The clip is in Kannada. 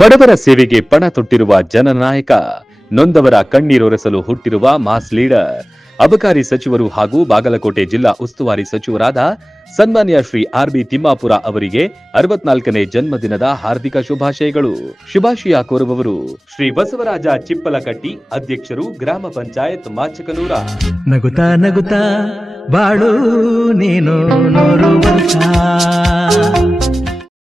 ಬಡವರ ಸೇವೆಗೆ ಪಣ ತೊಟ್ಟಿರುವ ಜನನಾಯಕ, ನೊಂದವರ ಕಣ್ಣೀರೊರೆಸಲು ಹುಟ್ಟಿರುವ ಮಾಸ್ ಲೀಡರ್, ಅಬಕಾರಿ ಸಚಿವರು ಹಾಗೂ ಬಾಗಲಕೋಟೆ ಜಿಲ್ಲಾ ಉಸ್ತುವಾರಿ ಸಚಿವರಾದ ಸನ್ಮಾನ್ಯ ಶ್ರೀ ಆರ್ ಬಿ ತಿಮ್ಮಾಪುರ ಅವರಿಗೆ ಅರವತ್ನಾಲ್ಕನೇ ಜನ್ಮದಿನದ ಹಾರ್ದಿಕ ಶುಭಾಶಯಗಳು. ಶುಭಾಶಯ ಕೋರುವವರು ಶ್ರೀ ಬಸವರಾಜ ಚಿಪ್ಪಲಕಟ್ಟಿ, ಅಧ್ಯಕ್ಷರು ಗ್ರಾಮ ಪಂಚಾಯತ್ ಮಾಚಕನೂರ. ನಗುತ್ತಾ ನಗುತ್ತಾ ಬಾಳು ನೀನು